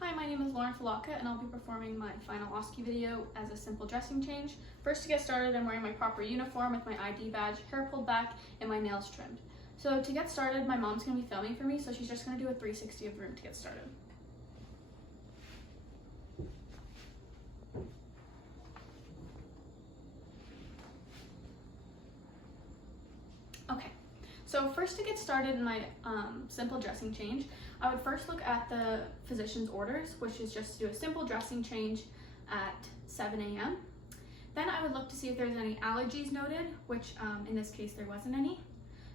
Hi, my name is Fulawka and I'll be performing my final OSCE video as a simple dressing change. First, to get started, I'm wearing my proper uniform with my ID badge, hair pulled back, and my nails trimmed. So to get started, my mom's going to be filming for me, so she's just going to do a 360 of the room to get started. Okay, so first to get started in my simple dressing change, I would first look at the physician's orders, which is just to do a simple dressing change at 7 a.m. Then I would look to see if there's any allergies noted, which in this case there wasn't any.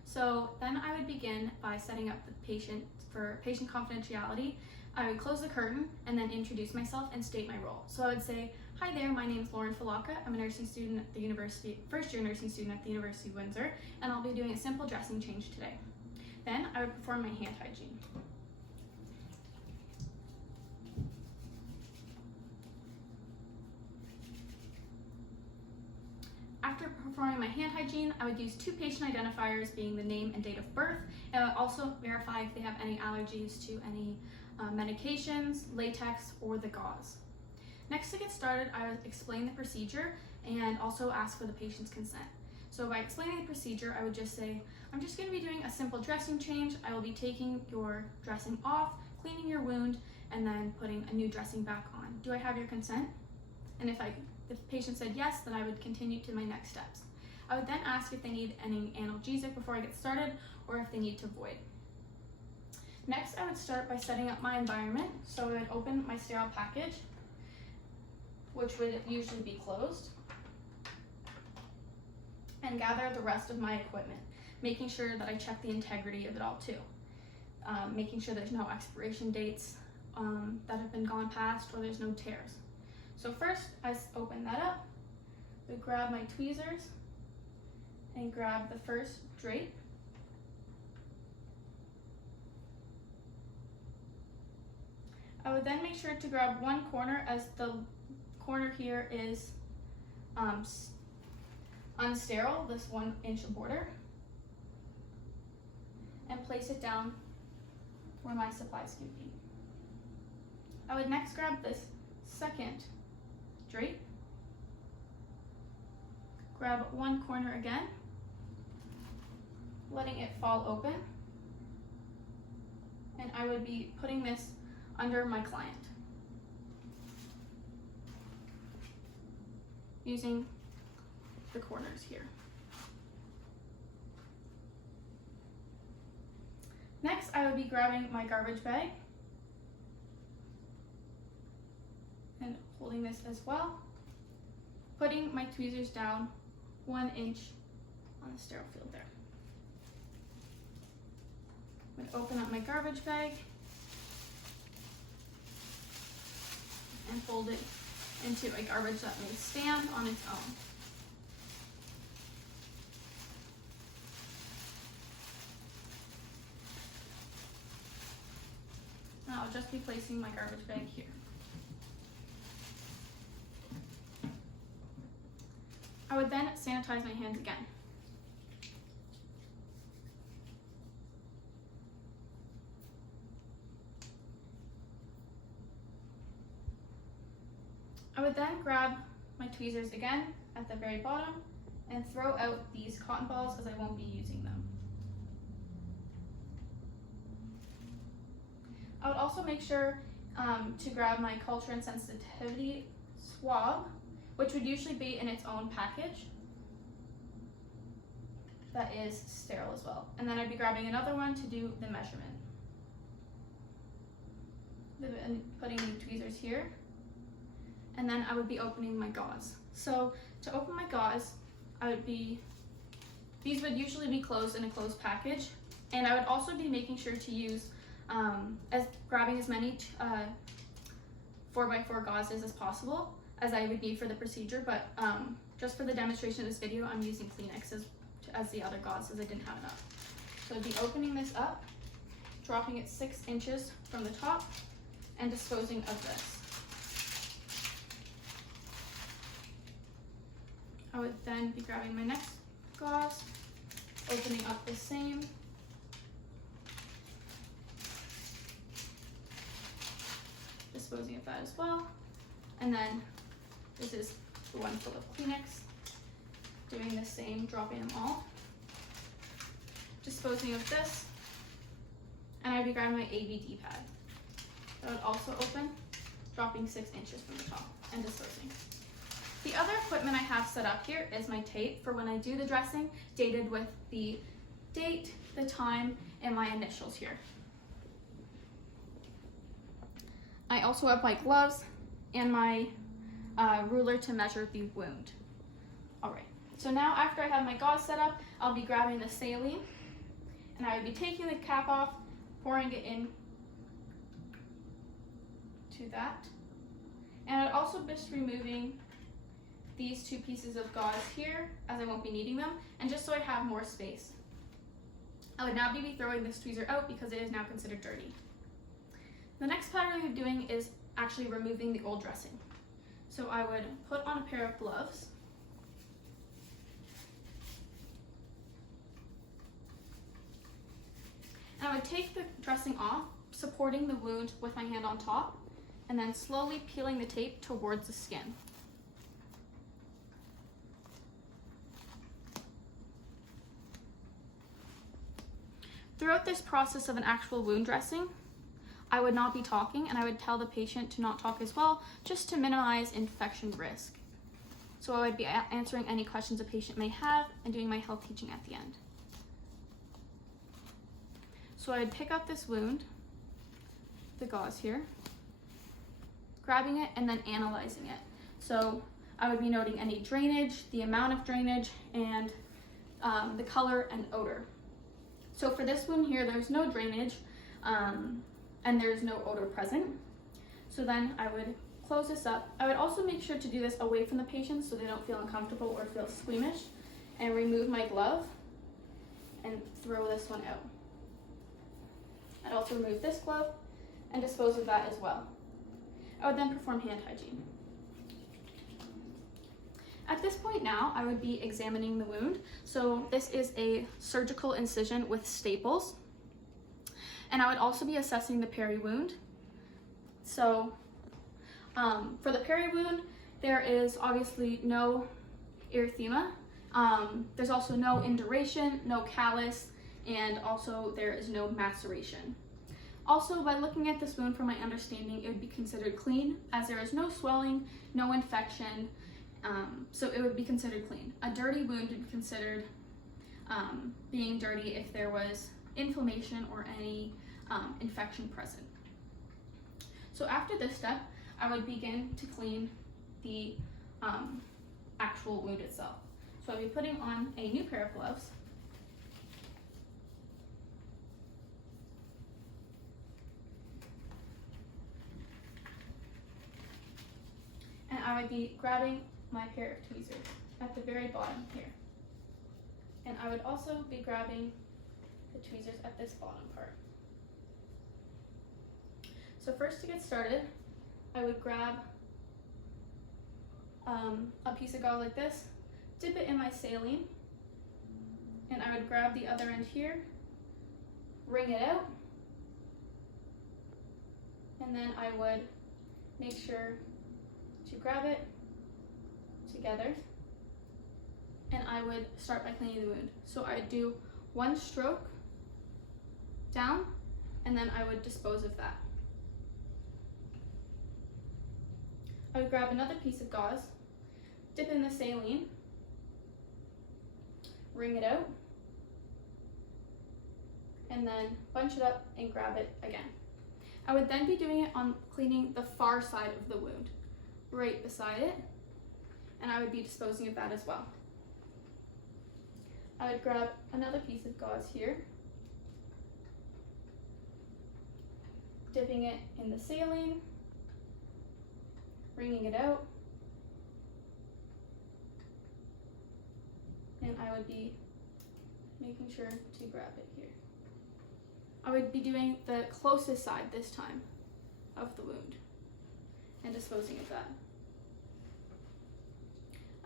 So then I would begin by setting up the patient for patient confidentiality. I would close the curtain and then introduce myself and state my role. So I would say, "Hi there, my name is Fulawka. I'm a nursing student at the university, first year nursing student at the University of Windsor, and I'll be doing a simple dressing change today." Then I would perform my hand hygiene. After performing my hand hygiene, I would use two patient identifiers, being the name and date of birth, and I would also verify if they have any allergies to any medications, latex, or the gauze. Next, to get started, I would explain the procedure and also ask for the patient's consent. So by explaining the procedure, I would just say, "I'm just going to be doing a simple dressing change. I will be taking your dressing off, cleaning your wound, and then putting a new dressing back on. Do I have your consent?" And if the patient said yes, then I would continue to my next steps. I would then ask if they need any analgesic before I get started, or if they need to void. Next, I would start by setting up my environment. So I would open my sterile package, which would usually be closed, and gather the rest of my equipment, making sure that I check the integrity of it all too. Making sure there's no expiration dates that have been gone past, or there's no tears. So first, I open that up, I grab my tweezers, and grab the first drape. I would then make sure to grab one corner, as the corner here is unsterile, this 1-inch border, and place it down where my supplies can be. I would next grab this second drape, grab one corner again, letting it fall open, and I would be putting this under my client using the corners here. Next, I would be grabbing my garbage bag and holding this as well, putting my tweezers down 1 inch on the sterile field there. I'm going to open up my garbage bag and fold it into a garbage that may stand on its own. And I'll just be placing my garbage bag here. I would then sanitize my hands again. I would then grab my tweezers again at the very bottom and throw out these cotton balls, as I won't be using them. I would also make sure to grab my culture and sensitivity swab, which would usually be in its own package that is sterile as well. And then I'd be grabbing another one to do the measurement. And putting the tweezers here. And then I would be opening my gauze. So to open my gauze, these would usually be closed in a closed package. And I would also be making sure to use, grabbing as many 4x4 gauzes as possible, as I would need for the procedure, but just for the demonstration of this video, I'm using Kleenex as the other gauze, as I didn't have enough. So I'd be opening this up, dropping it 6 inches from the top, and disposing of this. I would then be grabbing my next gauze, opening up the same, disposing of that as well. And then this is the one full of Kleenex. Doing the same, dropping them all. Disposing of this. And I'd be grabbing my ABD pad. That would also open, dropping 6 inches from the top and disposing. The other equipment I have set up here is my tape for when I do the dressing, dated with the date, the time, and my initials here. I also have my gloves and my ruler to measure the wound. All right, so now after I have my gauze set up, I'll be grabbing the saline, and I would be taking the cap off, pouring it in to that. And I'd also be just removing these 2 pieces of gauze here, as I won't be needing them, and just so I have more space. I would now be throwing this tweezer out because it is now considered dirty. The next pattern I'm doing is actually removing the old dressing. So I would put on a pair of gloves, and I would take the dressing off, supporting the wound with my hand on top, and then slowly peeling the tape towards the skin. Throughout this process of an actual wound dressing, I would not be talking, and I would tell the patient to not talk as well, just to minimize infection risk. So I would be answering any questions a patient may have and doing my health teaching at the end. So I would pick up this wound, the gauze here, grabbing it and then analyzing it. So I would be noting any drainage, the amount of drainage, and the color and odor. So for this wound here, there's no drainage, and there's no odor present. So then I would close this up. I would also make sure to do this away from the patient so they don't feel uncomfortable or feel squeamish, and remove my glove and throw this one out. I'd also remove this glove and dispose of that as well. I would then perform hand hygiene. At this point now, I would be examining the wound. So this is a surgical incision with staples. And I would also be assessing the peri-wound. So for the peri-wound, there is obviously no erythema. There's also no induration, no callus, and also there is no maceration. Also, by looking at this wound, from my understanding, it would be considered clean, as there is no swelling, no infection, so it would be considered clean. A dirty wound would be considered being dirty if there was inflammation or any infection present. So after this step, I would begin to clean the actual wound itself. So I'll be putting on a new pair of gloves. And I would be grabbing my pair of tweezers at the very bottom here. And I would also be grabbing the tweezers at this bottom part. So first, to get started, I would grab a piece of gauze like this, dip it in my saline, and I would grab the other end here, wring it out, and then I would make sure to grab it together, and I would start by cleaning the wound. So I would do one stroke down, and then I would dispose of that. I would grab another piece of gauze, dip in the saline, wring it out, and then bunch it up and grab it again. I would then be doing it on cleaning the far side of the wound, right beside it, and I would be disposing of that as well. I would grab another piece of gauze here, dipping it in the saline, wringing it out, and I would be making sure to grab it here. I would be doing the closest side this time of the wound and disposing of that.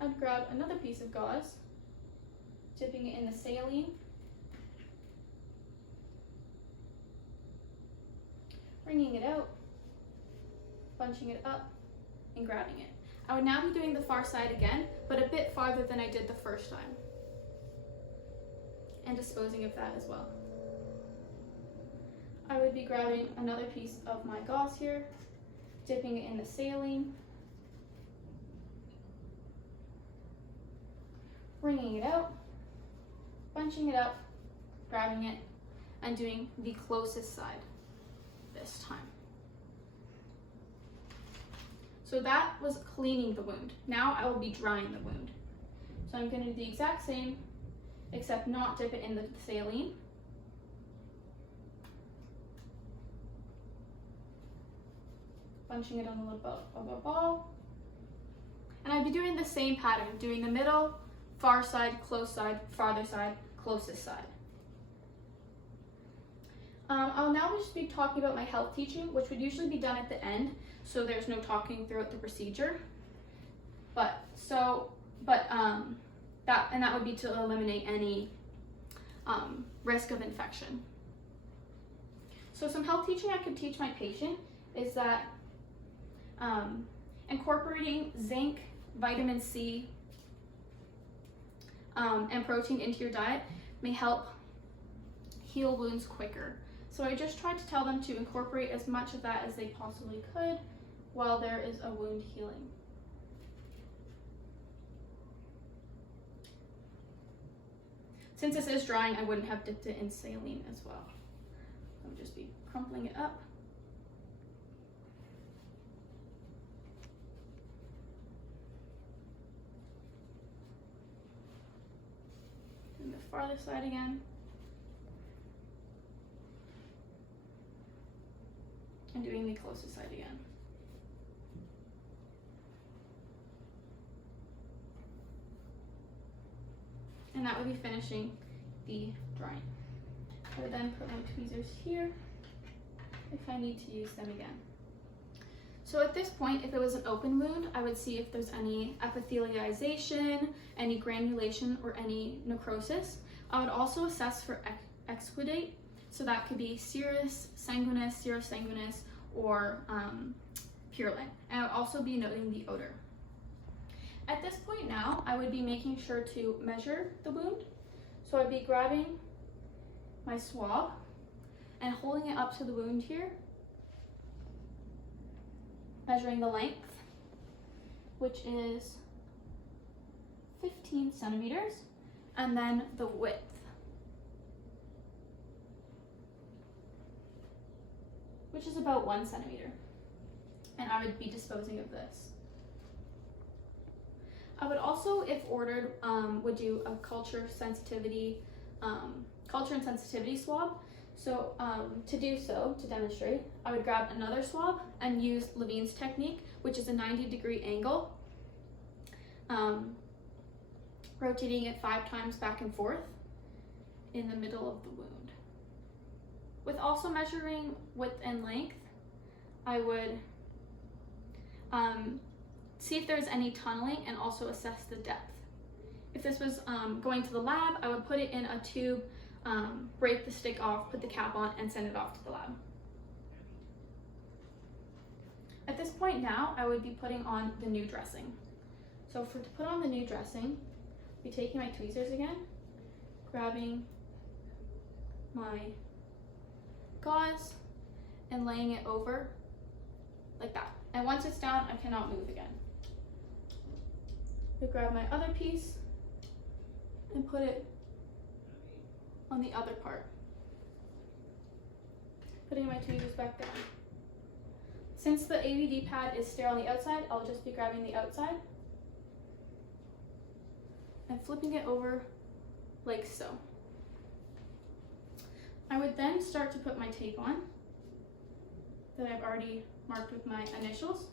I'd grab another piece of gauze, dipping it in the saline, wringing it out, bunching it up, and grabbing it. I would now be doing the far side again, but a bit farther than I did the first time. And disposing of that as well. I would be grabbing another piece of my gauze here, dipping it in the saline, wringing it out, bunching it up, grabbing it, and doing the closest side this time. So that was cleaning the wound. Now I will be drying the wound. So I'm going to do the exact same, except not dip it in the saline. Bunching it on a little bit of a ball. And I'd be doing the same pattern, doing the middle, far side, close side, farther side, closest side. I'll now just be talking about my health teaching, which would usually be done at the end, so there's no talking throughout the procedure. That would be to eliminate any risk of infection. So some health teaching I could teach my patient is that incorporating zinc, vitamin C, and protein into your diet may help heal wounds quicker. So I just tried to tell them to incorporate as much of that as they possibly could while there is a wound healing. Since this is drying, I wouldn't have dipped it in saline as well. I would just be crumpling it up. And the farther side again. And doing the closest side again. And that would be finishing the drying. I would then put my tweezers here if I need to use them again. So at this point, if it was an open wound, I would see if there's any epithelialization, any granulation, or any necrosis. I would also assess for exudate. So that could be serous sanguinous, or purulent. And I would also be noting the odor. At this point now, I would be making sure to measure the wound. So I'd be grabbing my swab and holding it up to the wound here, measuring the length, which is 15 centimeters, and then the width, which is about 1 centimeter. And I would be disposing of this. I would also, if ordered, would do a culture and sensitivity swab. So to demonstrate, I would grab another swab and use Levine's technique, which is a 90-degree angle, rotating it 5 times back and forth in the middle of the wound. With also measuring width and length, I would see if there's any tunneling and also assess the depth. If this was going to the lab, I would put it in a tube, break the stick off, put the cap on, and send it off to the lab. At this point now, I would be putting on the new dressing. So to put on the new dressing, I'll be taking my tweezers again, grabbing my gauze, and laying it over like that. And once it's down, I cannot move again. I grab my other piece and put it on the other part. Putting my tweezers back down. Since the AVD pad is sterile on the outside, I'll just be grabbing the outside and flipping it over like so. I would then start to put my tape on that I've already marked with my initials.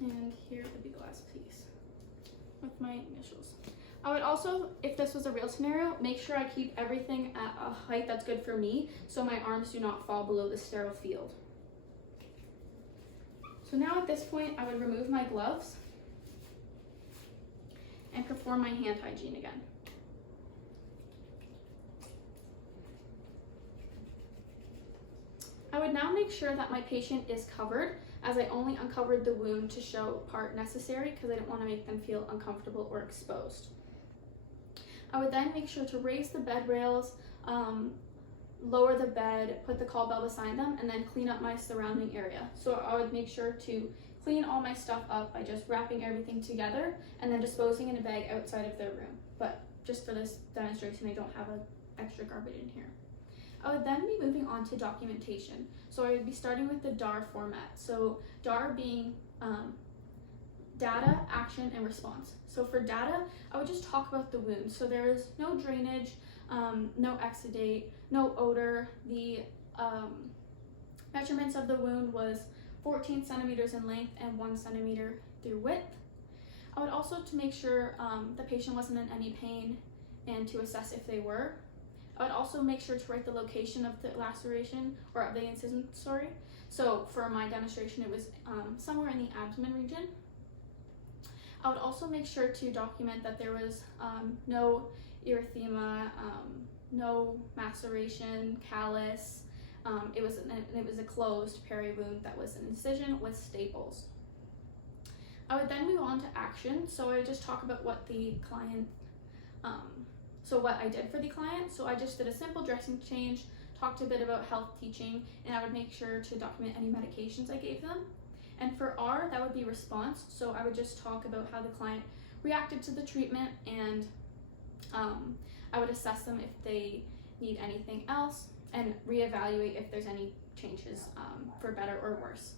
And here would be the last piece with my initials. I would also, if this was a real scenario, make sure I keep everything at a height that's good for me so my arms do not fall below the sterile field. So now at this point, I would remove my gloves and perform my hand hygiene again. I would now make sure that my patient is covered, as I only uncovered the wound to show part necessary because I didn't want to make them feel uncomfortable or exposed. I would then make sure to raise the bed rails, lower the bed, put the call bell beside them, and then clean up my surrounding area. So I would make sure to clean all my stuff up by just wrapping everything together and then disposing in a bag outside of their room. But just for this demonstration, I don't have extra garbage in here. I would then be moving on to documentation. So I would be starting with the DAR format. So DAR being data, action, and response. So for data, I would just talk about the wound. So there is no drainage, no exudate, no odor. The measurements of the wound was 14 centimeters in length and 1 centimeter through width. I would also, to make sure the patient wasn't in any pain and to assess if they were, I would also make sure to write the location of the laceration, or of the incision, sorry. So for my demonstration, it was somewhere in the abdomen region. I would also make sure to document that there was no erythema, no maceration, callus. It was a closed peri wound that was an incision with staples. I would then move on to action. So I would just talk about what the client, what I did for the client. So I just did a simple dressing change, talked a bit about health teaching, and I would make sure to document any medications I gave them. And for R, that would be response. So I would just talk about how the client reacted to the treatment, and I would assess them if they need anything else and reevaluate if there's any changes for better or worse.